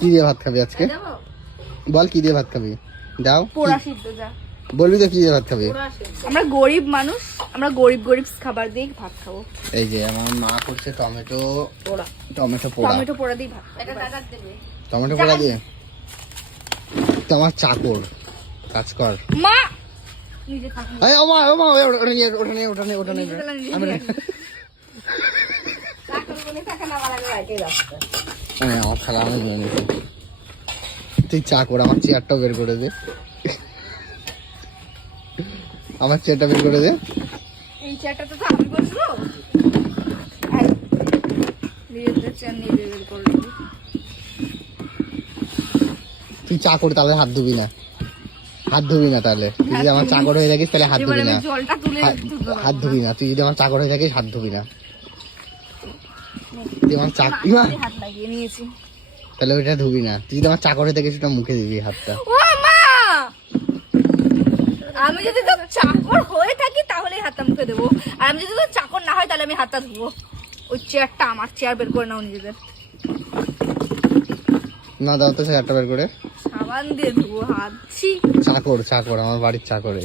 কি দিয়ে ভাত খাবি আজকে? বল কি দিয়ে ভাত খাবি? দাও পোড়া সিদ্ধ যা বলবি তো কি দিয়ে ভাত খাবি? আমরা গরিব মানুষ, আমরা গরিব গরিব খাবার দিয়ে ভাত খাবো। এই যে আমার মা করছে টমেটো পোড়া, টমেটো পোড়া, টমেটো পোড়া দিয়ে ভাত। এটা দাদা দেবে টমেটো পোড়া দিয়ে। তো আমার চাকর কাজ কর মা নিজে থাকি। এই ওমা ওমা ওটা নিয়ে আমি চাকর বলে টাকা না বাড়ালে রাইতে রাস্তা। আমার খালা আমি নিয়ে নিছি। তুই চাকর, আমার চেয়ারটাও বের করে দে, আমার চেয়ারটা বের করে দে। এই চেয়ারটা তো আমি বসবো। নিজের চেয়ার নিজে বের করে দিবি। তুই চাকর তাহলে হাত ধুবি না, হাত ধুবি না তাহলে। তুই যদি আমার চাকর হয়ে থাকিস তাহলে হাত ধুবি না, জলটা তুলে হাত ধুবি না। তুই যদি আমার চাকর হয়ে থাকিস হাত ধুবি না। তুই আমার হাত লাগিয়ে নিয়েছি, তাহলে ওইটা ধুবি না। তুই যদি আমার চাকর হয়ে থাকিস ওটা মুখে দিবি হাতটা। ও মা, আমি যদি তোর চাকর হয়ে থাকি তাহলে হাতটা মুখে দেবো, আর আমি যদি তোর চাকর না হয় তাহলে আমি হাতটা ধুবো। ওই চেয়ারটা আমার, চেয়ার বের করে নাও নিজেদের। না দাও তো চেয়ারটা বের করে। সাবান দিয়ে ধুবো হাত। চাকর চাকর আমার বাড়ির চাকরে।